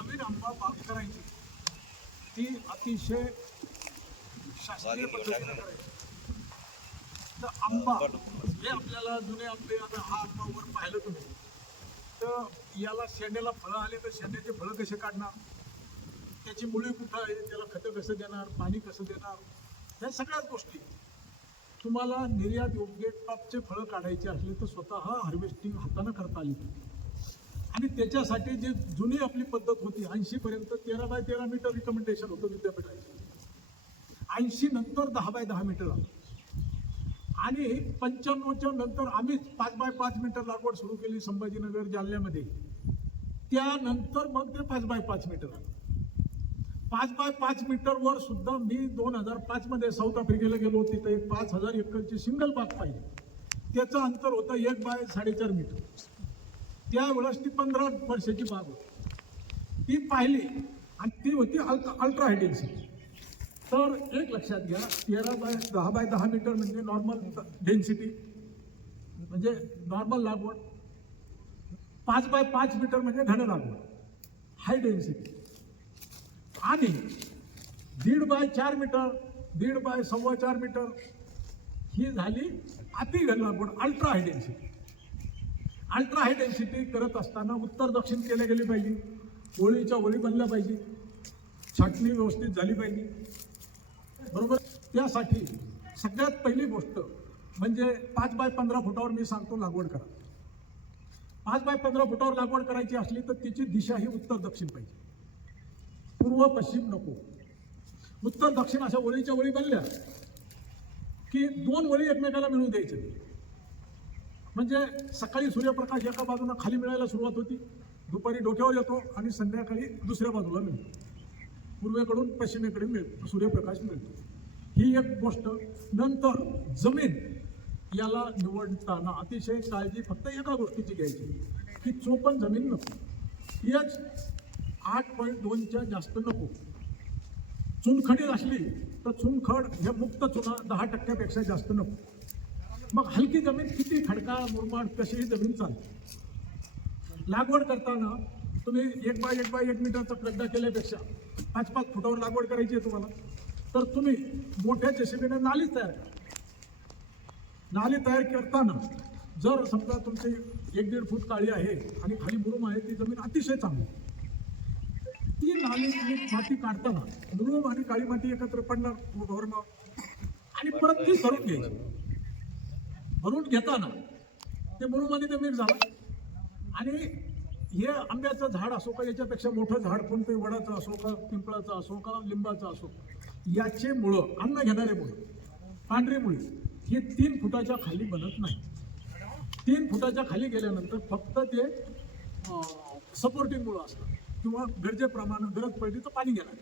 नवीन आंबा बाग करायची ती अतिशय शास्त्रीय पद्धतीने करायची. तर आंबा हे आपल्याला जुने आंबे, आता हा आंबा वर पाहिलं तुम्ही, तर याला शेंड्याला फळं आले तर शेंड्याचे फळं कसे काढणार, त्याची मुळी कुठं आहे, त्याला खतं कसं देणार, पाणी कसं देणार, ह्या सगळ्याच गोष्टी. तुम्हाला निर्यात योग्य टॉपचे फळं काढायचे असले तर स्वतः हार्वेस्टिंग हातानं करता आली. आणि त्याच्यासाठी जी जुनी आपली पद्धत होती 80पर्यंत 13x13 मीटर रिकमेंडेशन होतं विद्यापीठाचे, 80 नंतर 10x10 मीटर आलं. आणि 95च्या नंतर आम्ही 5x5 मीटर लागवड सुरू केली संभाजीनगर जालन्यामध्ये. त्यानंतर मग ते 5x5 मीटर आलं. 5x5 मीटरवर सुद्धा मी 2005 मध्ये साऊथ आफ्रिकेला गेलो. तिथं एक 5000 एकरची सिंगल बाग पाहिली. त्याचं अंतर होतं 1x4.5 मीटर. त्यावेळेस ती 15 वर्षाची बाग होती. ती पाहिली आणि ती होती अल्ट्रा हाय डेन्सिटी. तर एक लक्षात घ्या, 10x10 मीटर म्हणजे नॉर्मल डेन्सिटी, म्हणजे नॉर्मल लागवड. 5x5 मीटर म्हणजे घन लागवड, हाय डेन्सिटी. आणि 1.5x4 मीटर, 1.5x4 मीटर ही झाली अति घन लागवड, ultra high density. Ultra high density करत असताना उत्तर दक्षिण केल्या गेली पाहिजे, ओळीच्या ओळी बनल्या पाहिजे, छाटणी व्यवस्थित झाली पाहिजे, बरोबर. त्यासाठी सगळ्यात पहिली गोष्ट म्हणजे 5x15 फुटावर मी सांगतो लागवड करा. 5x15 फुटावर लागवड करायची असली तर तिची दिशा ही उत्तर दक्षिण पाहिजे, पूर्व पश्चिम नको. उत्तर दक्षिण अशा ओळीच्या ओळी बनल्या की 2 ओळी एकमेकाला मिळू द्यायचे. म्हणजे सकाळी सूर्यप्रकाश एका बाजूला खाली मिळायला सुरुवात होती, दुपारी डोक्यावर येतो आणि संध्याकाळी दुसऱ्या बाजूला मिळतो, पूर्वेकडून पश्चिमेकडे मिळतो, सूर्यप्रकाश मिळतो. ही एक गोष्ट. नंतर जमीन याला निवडताना अतिशय काळजी फक्त एका गोष्टीची घ्यायची की चोपण जमीन नको, pH 8.2च्या जास्त नको. चुनखडी असली तर चुनखड हे मुक्त चुना 10% जास्त नको. मग हलकी जमीन किती खडकाळ मुरमाड कशीही जमीन चालते. लागवड करताना तुम्ही 1x1 मीटरचा खड्डा केल्यापेक्षा 5-5 फुटावर लागवड करायची आहे तुम्हाला, तर तुम्ही मोठ्या जेसीबीने नाली तयार करा. नाली तयार करताना जर समजा तुमची 1-1.5 फूट काळी आहे आणि खाली मुरुम आहे, ती जमीन अतिशय चांगली, ती नाली तुम्ही माती काढताना मुरुम आणि काळी माती एकत्र पडणार भरणं आणि परत ती भरून घ्यायची. भरून घेताना ते मुरुमाने ते मिक्स झालं. आणि हे आंब्याचं झाड असो का याच्यापेक्षा मोठं झाड कोणतं, वडाचं असो का पिंपळाचं असो का लिंबाचं असो, याचे मुळं, अन्न घेणारे मुळं, पांढरी मुळी हे 3 फुटाच्या खाली बनत नाही. 3 फुटाच्या खाली गेल्यानंतर फक्त ते सपोर्टिंग मुळं असतात किंवा गरजेप्रमाणे गरज पडली तर पाणी घेणार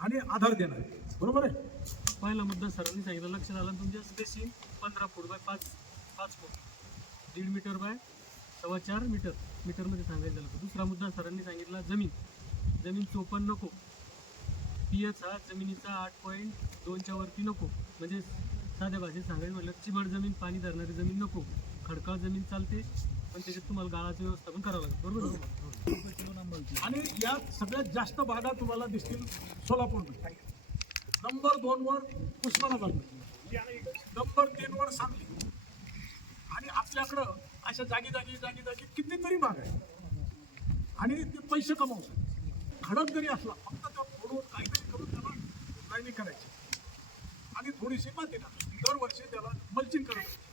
आणि आधार देणार, बरोबर आहे. पहिला मुद्दा सरांनी सांगितलं लक्षात आला तुमच्या spacing 15 foot by 5 foot, 1.5 metre by 4.25 metre मीटरमध्ये सांगायचं झालं. दुसरा मुद्दा सरांनी सांगितला जमीन चोपण नको, pH हा जमिनीचा 8.2च्या वरती नको. म्हणजे साध्या भाषेत सांगायचं म्हटलं चिबड जमीन, पाणी धरणारी जमीन नको. खडकाळ जमीन चालते पण त्याच्यात तुम्हाला गाळाचं व्यवस्थापन करावं लागतं, बरोबर. आणि यात सगळ्यात जास्त बागा तुम्हाला दिसतील सोलापूरमध्ये, नंबर 2 वर उस्मानाबाद, नंबर 3 वर सांगली. आणि आपल्याकडं अशा जागी कितीतरी बाग आहे आणि ते पैसे कमावतात. खडक जरी असला फक्त त्या फोडून काहीतरी करून त्याला लाईनी करायची आणि थोडीशी माती टाकायची. दरवर्षी त्याला मल्चिंग करायचं.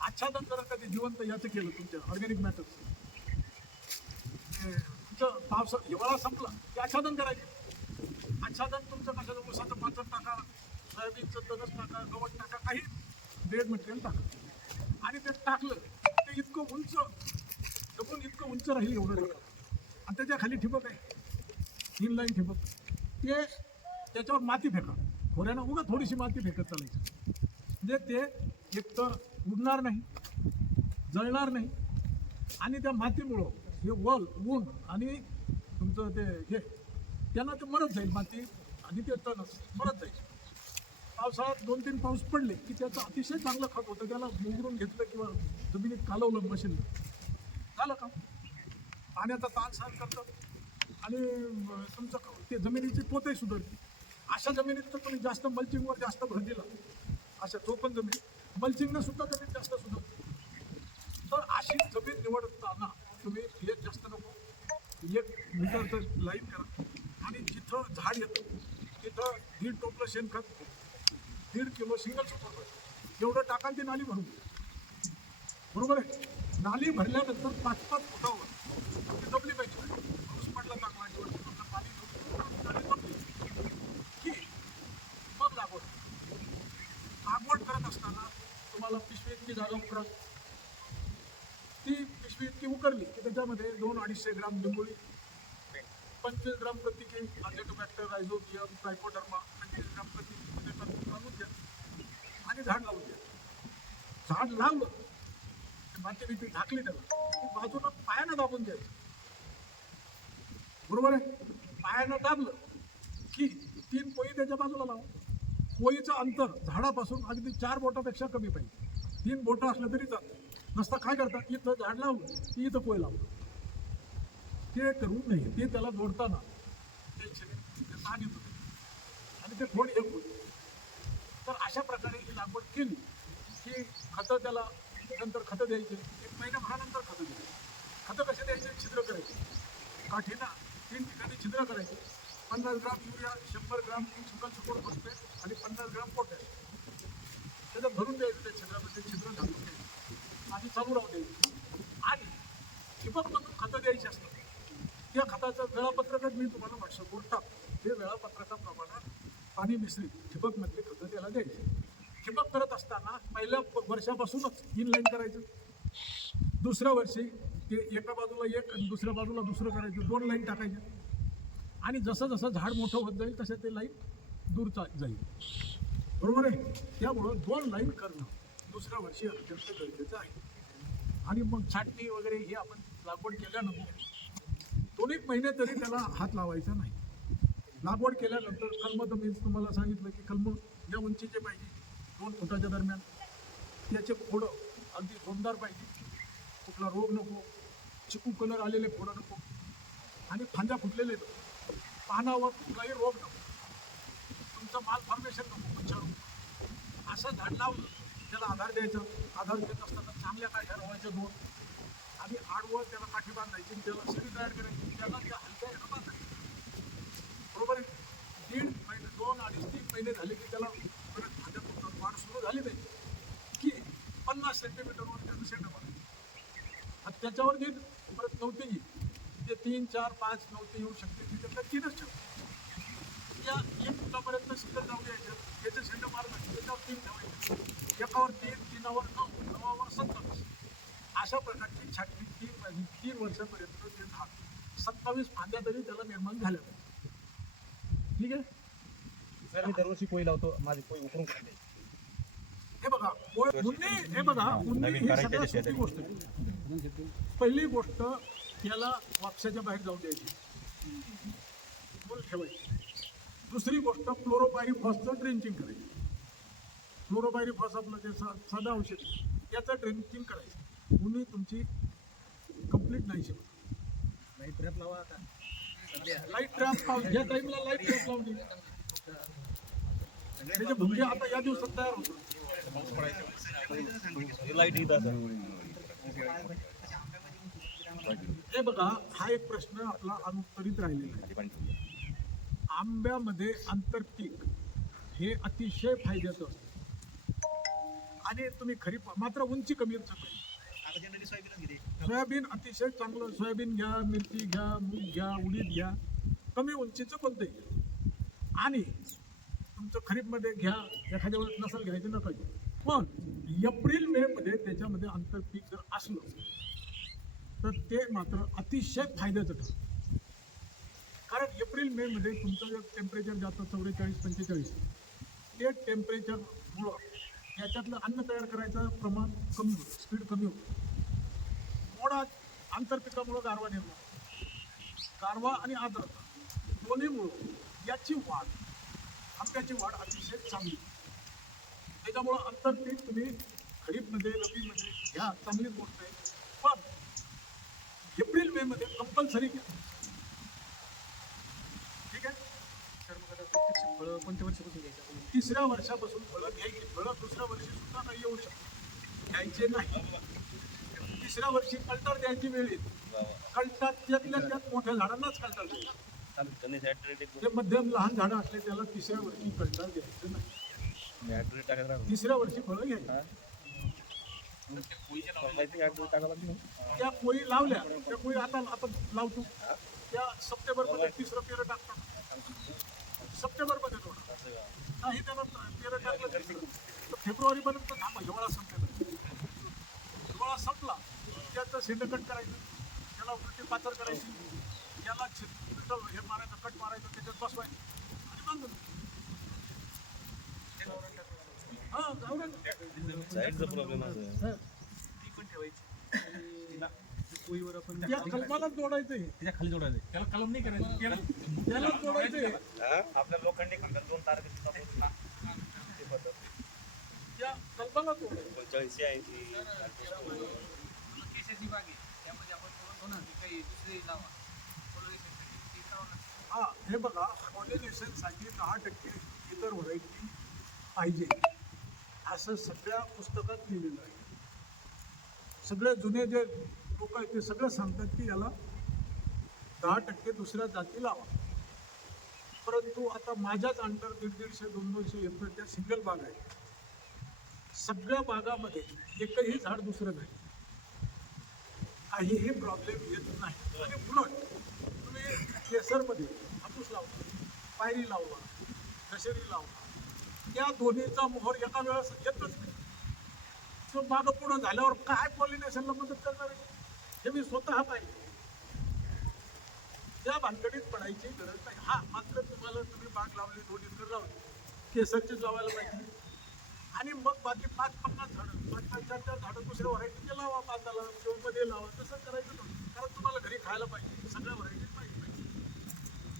आच्छादन जरा कधी जिवंत याचं केलं तुमच्या ऑर्गॅनिक मॅटरचं, तुमचं पावसा हिवाळा संपला की आच्छादन करायचे. आच्छादन तुमचं कशाचं, ऊसाचं पाचट टाका, सोयाबीनचं तणच टाका, गवत टाका, काही बेड मटेरियल टाका. आणि ते टाकलं ते इतकं उंच दबून इतकं उंच राहील एवढं राहील. आणि त्याच्या खाली ठिबक आहे, 3 लाईन ठिबक. ते त्याच्यावर माती फेका, खोऱ्यानं उगा थोडीशी माती फेकत चालायची. म्हणजे ते एकतर उडणार नाही, जळणार नाही आणि त्या मातीमुळं हे वल ऊन आणि तुमचं ते हे त्यांना ते मरत जाईल माती आणि ते तणच मरत जाईल. पावसाळ्यात 2-3 पाऊस पडले की त्याचं अतिशय चांगलं खत होतं. त्याला मुंगरून घेतलं किंवा जमिनीत कालवलं मशीन झालं का, पाण्याचा ताण सहन करतं आणि तुमचं ते जमिनीची पोतही सुधारते. अशा जमिनीत तर तुम्ही जास्त मल्चिंगवर जास्त भर दिला, अशा चोपन जमिनीत मल्चिंगनं सुद्धा जमीन जास्त सुधारते. तर अशी जमीन निवडताना तुम्ही एक जास्त नको, 1 मीटरचं लाईन करा आणि जिथं झाड येतं तिथं 1.5 टोपलं शेणखत, 1.5 किलो सिंगल सुपर एवढं टाका, ती नाली भरून द्या. बरोबर आहे. नाली भरल्यानंतर 5-5 फुटावर ती दबली पाहिजे. पाऊस पडला चांगला किंवा पाणी नाली दबली की मग लागवड करत असताना तुम्हाला पिशवी इतकी जागा उकरत, ती पिशवी इतकी उकरली की त्याच्यामध्ये 200-250 ग्राम लिंबोळी, 25 ग्राम प्रति के अझेटोबॅक्टर, रायझोबियम, ट्रायकोडर्मा, 25 ग्राम प्रति के घालून द्या आणि झाड लावून द्या. झाड लावलं, माती बिती झाकली त्याला की बाजूला पायानं दाबून द्यायचं. बरोबर आहे. पायानं दाबलं की 3 पोळी त्याच्या बाजूला लावा. पोळीचं अंतर झाडापासून अगदी 4 बोटापेक्षा कमी पाहिजे. 3 बोटं असलं तरी चालतं. नसता काय करतात, इथं झाड लावलं की इथं पोळी लावलं. ते करू नये. ते त्याला जोडताना टेन्शन ताण येत होते आणि ते थोडी एक होते. तर अशा प्रकारे ही लागवड केली की खतं त्याला नंतर खतं द्यायचे. 1 महिन्याभरानंतर खतं द्यायचे. खतं कसे द्यायचे, छिद्र करायचे. काठीना 3 ठिकाणी छिद्र करायचे. 50 ग्राम युरिया, 100 ग्राम सिंगल सुपर फॉस्फेट आणि 50 ग्राम पोटॅश त्याच्यात भरून द्यायचं. त्या छिद्रामध्ये छिद्र घालून द्यायचं आणि चालू राहू द्यायचं. आणि ठिबकमधून खतं द्यायची असतात. त्या खताचं वेळापत्रकच मी तुम्हाला व्हॉट्सअपवर टाकतो. ते वेळापत्रकाप्रमाणे पाणी मिश्रित ठिबकमधले खतं त्याला द्यायचे. ठिबक करत असताना पहिल्या वर्षापासूनच 3 लाईन करायचं. दुसऱ्या वर्षी ते एका बाजूला एक आणि दुसऱ्या बाजूला दुसरं करायचं. 2 लाईन टाकायच्या आणि जसं जसं झाड मोठं होत जाईल तसं ते लाईन दूर जाईल. बरोबर आहे. त्यामुळं 2 लाईन करणं दुसऱ्या वर्षी अत्यंत गरजेचं आहे. आणि मग छाटणी वगैरे हे आपण लागवड केल्यानंतर 2-1 महिने तरी त्याला हात लावायचा नाही. लागवड केल्यानंतर कलम तर मी तुम्हाला सांगितलं की कलम या उंचीचे पाहिजे, 2 फुटाच्या दरम्यान. त्याचे खोडं अगदी जोमदार पाहिजे. कुठला रोग नको, चिकू कलर आलेले खोडं नको आणि फांद्या फुटलेले नको. पानावर कुठलाही रोग नको. तुमचं माल फॉर्मेशन नको, मच्छर नको. असं झाड लावलं त्याला आधार द्यायचा. आधार देत असताना चांगल्या काठ्या लावायच्या 2 आणि आडवं त्याला काठी बांधायची. त्याला सरी तयार करायची. त्याला त्या हलक्या ह्यानं बांधायचं. बरोबर आहे. 1.5 महिने, 2-2.5-3 महिने झाले की त्याला परत फांद्या फुटतात, वाढ सुरू झाली त्याची की 50 सेंटीमीटरवर त्याचं शेंडं मारायचं. आणि त्याच्यावर जे परत नवते येईल ते 3, 4, 5 नवते येऊ शकते. त्याच्यातल्या 3च ठेवायचे. त्या 1 फुटापर्यंत शिल्लक जाऊ द्यायचं. त्याचं शेंडं मारलं त्याच्यावर 3 ठेवायचे. एकावर 3, 3वर 9, 9वर 27. अशा प्रकारची छाटणी 3 वर्षापर्यंत ते झाड 27 फांद्या तरी त्याला निर्माण झाल्या पाहिजे. ठीक आहे. सर, मी दरवर्षी पोळी लावतो, माझी पोळी उकरून काढते. हे बघा उन्नी, हे बघा उन्नी ही सगळ्यात सोपी गोष्ट आहे. पहिली गोष्ट त्याला वापसाच्या बाहेर जाऊ द्यायची, मूल ठेवायची. दुसरी गोष्ट क्लोरोपायरीफॉसचं ड्रेंचिंग करायचं. क्लोरोपायरीफॉस आपलं ते साधं औषध याचं ड्रेंचिंग करायचं. उन्नी तुमची कंप्लीट नाही शकत. लाईट ट्रॅप लावा आता. लाईट ट्रॅप या टाईमला लाईट ट्रॅप लावून दिली त्याचे भुंगे आता या दिवसात तयार होतो. लाईट येत असं. हे बघा, हा एक प्रश्न आपला अनुत्तरित राहिलेला आहे. आंब्यामध्ये आंतरपीक हे अतिशय फायद्याचं असतं आणि तुम्ही खरीप मात्र उंची कमी पाहिजे. सोयाबीन अतिशय चांगलं. सोयाबीन घ्या, मिरची घ्या, मूग घ्या, उडीद घ्या, कमी उंचीचं कोणतंही घ्या. आणि तुमचं खरीपमध्ये घ्या, एखाद्या वेळेस नसल घ्यायचं नका घेऊ. पण एप्रिल-मे मध्ये त्याच्यामध्ये आंतरपीक जर असलं तर ते मात्र अतिशय फायद्याचं ठरतं. कारण एप्रिल-मे मध्ये तुमचं जर टेम्परेचर जातं 44-45, ते टेम्परेचरमुळं याच्यातलं अन्न तयार करायचं प्रमाण कमी होतं, स्पीड कमी होतं. मोडात आंतरपिकामुळं गारवा निर्माण होतो. गारवा आणि आर्द्रता दोन्हीमुळं याची वाढ, आंब्याची वाढ अतिशय चांगली. त्याच्यामुळं आंतरपीक तुम्ही खरीपमध्ये, रब्बीमध्ये घ्या, चांगलीच गोष्ट आहे. पण एप्रिल-मे मध्ये कंपल्सरी घ्या. प्रत्यक्ष फळं कोणत्या वर्षापासून घ्यायची आपण? तिसऱ्या वर्षापासून फळं घ्यायची. फळं दुसऱ्या वर्षी सुद्धा नाही येऊ शकत, घ्यायचे नाही. तिसऱ्या वर्षी कल्टर द्यायची वेळ येते. कल्टात त्यातल्या त्यात मोठ्या झाडांनाच कल्टर द्यायचं. ते मध्यम लहान झाडं असले त्याला तिसऱ्या वर्षी कल्टर द्यायचं नाही. तिसऱ्या वर्षी फळं घ्यायची. त्या कोळी लावल्या, त्या कोळी आता आपण लावतो त्या सप्टेंबरमध्ये तिसरं पेरं टाकतात. सप्टेंबरमध्ये थोडं नाही त्याला पेरं टाकलं तर फेब्रुवारीपर्यंत थांबा. हिवाळा संपला, हिवाळा संपला त्याचं शेंडकट करायचं, त्याला उलटी पातळ करायची, त्याला हे मारायचं, कट मारायचं, त्याच्यात बसवायचं आणि बांधून हा गावरान ती पण ठेवायची आणि पोळीवर आपण त्या कलमाला जोडायचं, त्याच्या खाली जोडायचं. त्याला कलम नाही करायचं, त्याला जोडायचं. आपल्या लोखंडी खांब्यात 2 तार त्या कलमाला जोडायचं. 45-80 केशरी बाग आहे त्यामध्ये आपण बोलतो ना की काही दुसरे लावा पोलरायझेशनसाठी ते करावं लागतं. हा हे बघा, पॉलिनेशनसाठी 10% इतर व्हरायटी पाहिजे असं सगळ्या पुस्तकात लिहिलेलं आहे. सगळे जुने जे लोक आहेत ते सगळं सांगतात की याला 10% दुसऱ्या जाती लावा. परंतु आता माझ्याच अंडर 150-200 येतं त्या सिंगल बाग आहे. सगळ्या बागामध्ये एकही झाड दुसरं नाही, काहीही प्रॉब्लेम येत नाही. आणि उलट तुम्ही केसरमध्ये हापूस लावला, पायरी लावला, दशेरी लावला, या दोन्हीचा मोहर एका वेळेस येतच नाही. तो बाग पुढं झाल्यावर काय पॉलिनेशनला मदत करणार आहे हे मी स्वतः पाहिजे. त्या भानगडीत पडायची गरज नाही. हा मात्र तुम्ही बाग लावली, 2 एकर लावली, केसरचीच लावायला पाहिजे. आणि मग बाकी 5-50 झाडं, 5-4 झाडं दुसऱ्या व्हरायटीचे लावा, बांधाला किंवा मध्ये लावा. तसं करायचं नव्हतं, कारण तुम्हाला घरी खायला पाहिजे, सगळ्या व्हरायटीज पाहिजे.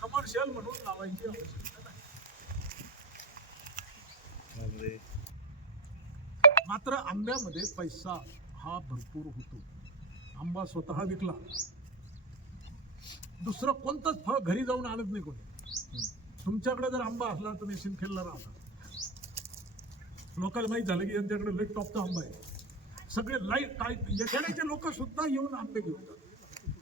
कमर्शियल म्हणून लावायची आवश्यकता नाही. मात्र आंब्यामध्ये पैसा हा भरपूर होतो. आंबा स्वतः विकला, दुसरं कोणतंच फळ घरी जाऊन आणत नाही कोणी. तुमच्याकडे जर आंबा असला, तुम्ही सिंदखेडला राहता, लोकांना माहीत झालं की यांच्याकडे लई टॉपचा आंबा आहे, सगळे लाईट काय येण्याचे लोक सुद्धा येऊन आंबे घेऊन जातात.